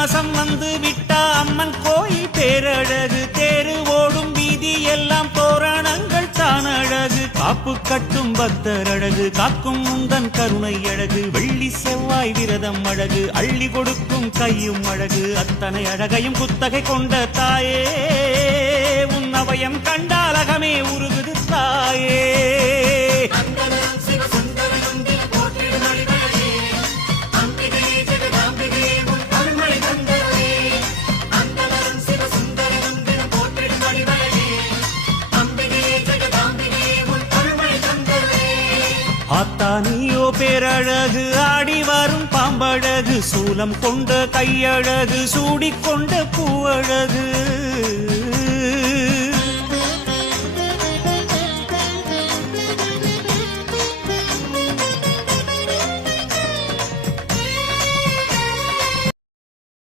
மாசம் வந்து விட்டா அம்மன் கோயில் பேரழகு தேரு ஓடும் வீதி எல்லாம் தோரணங்கள் தான் அழகு காப்பு கட்டும் பக்தர் அழகு காக்கும் முந்தன் கருணை அழகு வெள்ளி செவ்வாய் விரதம் அழகு அள்ளி கொடுக்கும் கையும் அழகு அத்தனை அழகையும் குத்தகை கொண்ட தாயே உன் அவயம் கண்டாலகமே உருகுது தாயே ஆத்தானியோ பேரழகு ஆடி வரும் பாம்பழகு சூலம் கொண்ட கையழகு சூடிக்கொண்ட பூவழகு